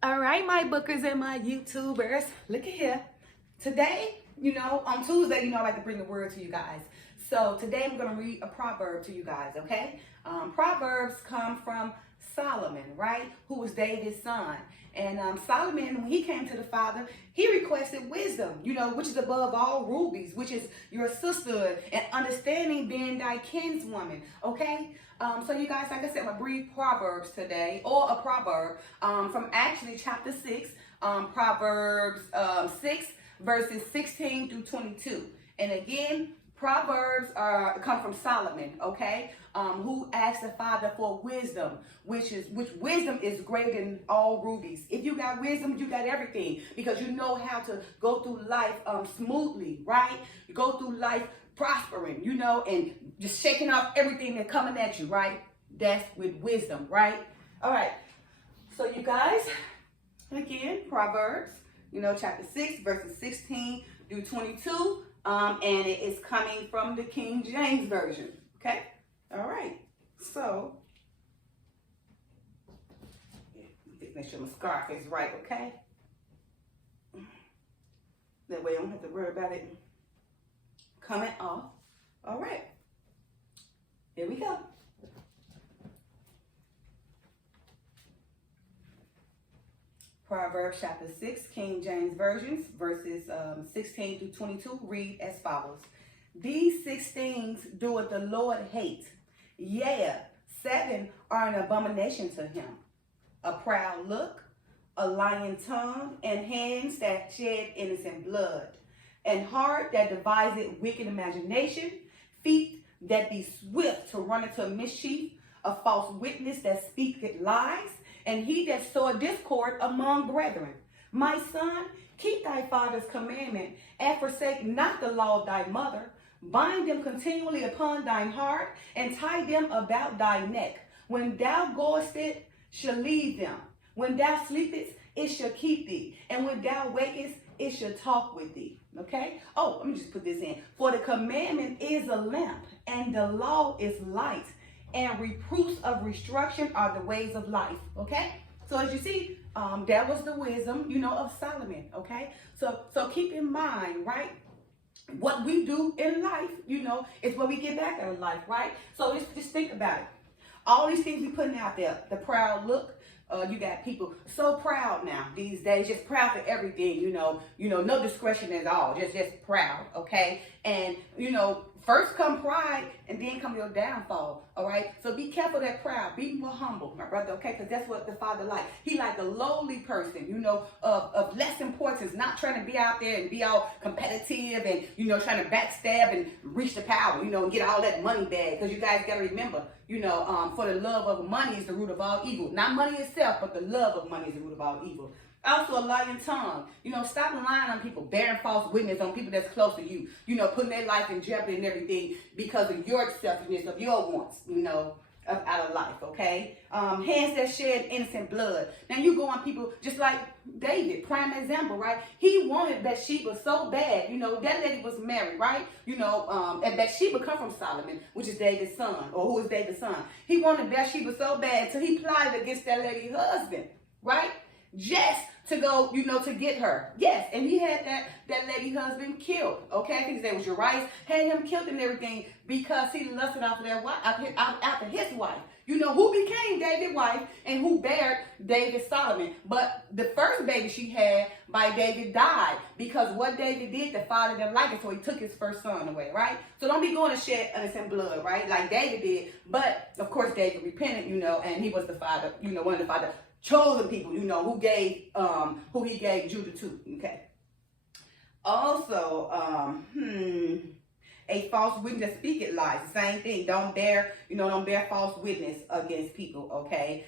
All right, my bookers and my YouTubers, look at here. Today, on Tuesday, I like to bring the word to you guys. So today I'm going to read a proverb to you guys, okay? Proverbs come from Solomon, right? Who was David's son. And Solomon, when he came to the Father, he requested wisdom, which is above all rubies, which is your sisterhood, and understanding being thy kinswoman, okay? So you guys, like I said, I'm going to read Proverbs today, or a proverb from actually chapter 6, Proverbs 6, verses 16 through 22. And again, Proverbs come from Solomon, okay, who asked the Father for wisdom, which wisdom is greater than all rubies. If you got wisdom, you got everything, because you know how to go through life smoothly, right? You go through life prospering, and just shaking off everything that's coming at you, right? That's with wisdom, right? All right. So you guys, again, Proverbs, chapter 6, verses 16 through 22. And it is coming from the King James Version. Okay? All right. So, make sure my scarf is right, okay? That way I don't have to worry about it coming off. All right. Here we go. Proverbs chapter 6, King James Versions, verses 16 through 22 read as follows. These 6 things doeth the Lord hate. Yea, 7 are an abomination to him. A proud look, a lying tongue, and hands that shed innocent blood, and heart that deviseth wicked imagination, feet that be swift to run into mischief, a false witness that speaketh lies, and he that soweth discord among brethren. My son, keep thy father's commandment, and forsake not the law of thy mother. Bind them continually upon thine heart, and tie them about thy neck. When thou goest, it shall lead them. When thou sleepest, it shall keep thee. And when thou wakest, it shall talk with thee. Okay? Oh, let me just put this in. For the commandment is a lamp, and the law is light, and reproofs of instruction are the ways of life. Okay? So as you see, that was the wisdom, of Solomon. Okay? So keep in mind, right? What we do in life, is what we get back out of life, right? So just think about it. All these things we putting out there, the proud look, you got people so proud now these days, just proud for everything, no discretion at all, just proud, okay? And, first come pride and then come your downfall, all right? So be careful of that pride, be more humble, my brother, okay? Because that's what the Father likes. He like a lowly person, of less importance, not trying to be out there and be all competitive and, trying to backstab and reach the power, and get all that money bag. Because you guys got to remember, for the love of money is the root of all evil. Not money itself, but the love of money is the root of all evil. Also, a lying tongue. Stop lying on people, bearing false witness on people that's close to you. Putting their life in jeopardy and everything because of your selfishness, of your wants, out of life, okay? Hands that shed innocent blood. Now, you go on people just like David, prime example, right? He wanted Bathsheba so bad. That lady was married, right? And Bathsheba come from Solomon, which is David's son, or who is David's son. He wanted Bathsheba so bad, so he plotted against that lady's husband, right? Just to go, to get her. Yes, and he had that lady husband killed. Okay, I think his name was Uriah. Had him killed and everything because he lusted after their wife, after his wife. Who became David's wife and who bared David Solomon. But the first baby she had by David died because what David did, the father didn't like it, so he took his first son away, right? So don't be going to shed innocent blood, right? Like David did. But of course David repented, and he was the father, one of the father chosen people, who he gave Judah to. Okay. Also, a false witness that speaketh lies. The same thing. Don't bear false witness against people. Okay.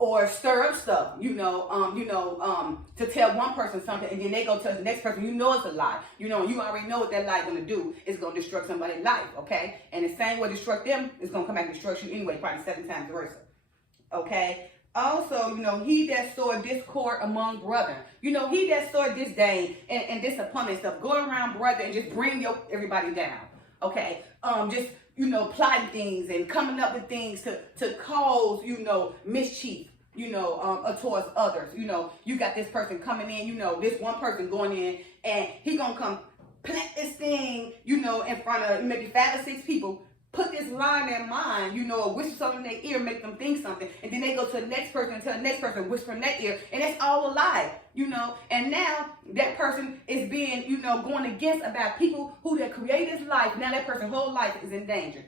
Or stir up stuff. To tell one person something and then they go tell the next person. It's a lie. You already know what that lie gonna do. It's gonna destruct somebody's life. Okay. And the same way destruct them is gonna come back and destruct you anyway. Probably 7 times worse. Okay. Also, he that sowed discord among brethren. He that sowed disdain and disappointment stuff. Go around brother and just bring everybody down. Okay. Just, plotting things and coming up with things to cause, mischief. towards others. You got this person coming in, this one person going in, and he gonna come plant this thing, in front of maybe 5 or 6 people, put this lie in their mind, or whisper something in their ear, make them think something, and then they go to the next person and tell the next person, whisper in their ear, and that's all a lie, and now that person is being, going against about people who that create this life. Now that person's whole life is in danger.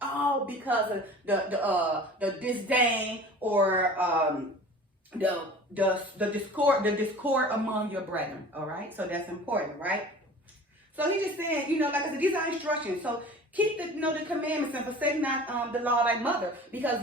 All because of the disdain or the discord among your brethren. All right, so that's important, right? So he's just saying, like I said, these are instructions. So keep the commandments and forsake not the law of thy mother, because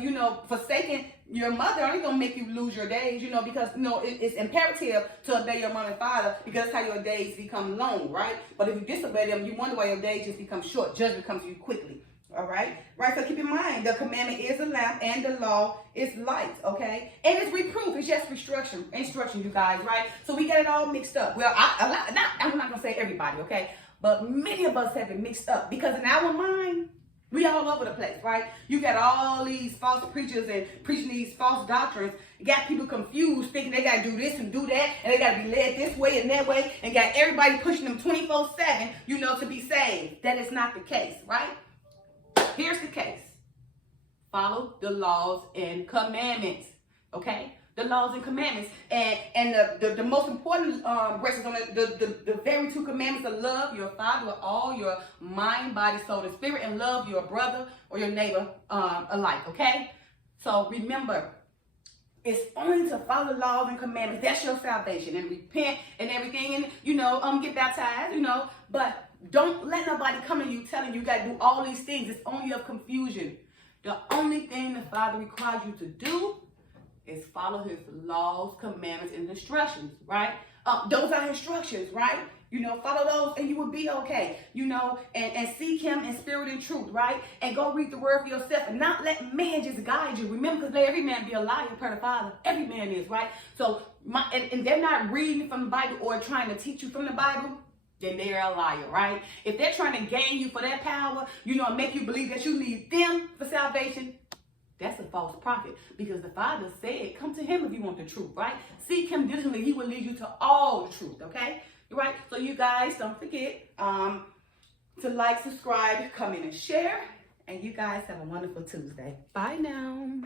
forsaking your mother only gonna make you lose your days, because it's imperative to obey your mother and father, because that's how your days become long, right? But if you disobey them, you wonder why your days just become short. Judgment comes to you quickly. All right, so keep in mind, the commandment is a lamp and the law is light, okay? And it's reproof, it's just instruction, you guys, right? So we get it all mixed up. Well, I'm not gonna say everybody, okay? But many of us have it mixed up, because in our mind, we all over the place, right? You got all these false preachers and preaching these false doctrines. You got people confused, thinking they got to do this and do that, and they got to be led this way and that way, and got everybody pushing them 24/7, to be saved. That is not the case, right? Here's the case. Follow the laws and commandments, okay? The laws and commandments. And the most important verses on the very 2 commandments of love your father with all your mind, body, soul, and spirit, and love your brother or your neighbor alike, okay? So remember, it's only to follow the laws and commandments. That's your salvation. And repent and everything, and, get baptized, but don't let nobody come to you telling you got to do all these things. It's only of confusion. The only thing the Father requires you to do is follow his laws, commandments, and instructions, right? Those are instructions, right? Follow those and you will be okay, and seek him in spirit and truth, right? And go read the word for yourself and not let man just guide you. Remember, because let every man be a liar per the Father. Every man is, right? So, and they're not reading from the Bible or trying to teach you from the Bible, then they're a liar, right? If they're trying to gain you for that power, and make you believe that you need them for salvation, that's a false prophet, because the Father said, come to him if you want the truth, right? Seek him diligently, he will lead you to all the truth, okay? Right? So you guys, don't forget to like, subscribe, comment, and share. And you guys have a wonderful Tuesday. Bye now.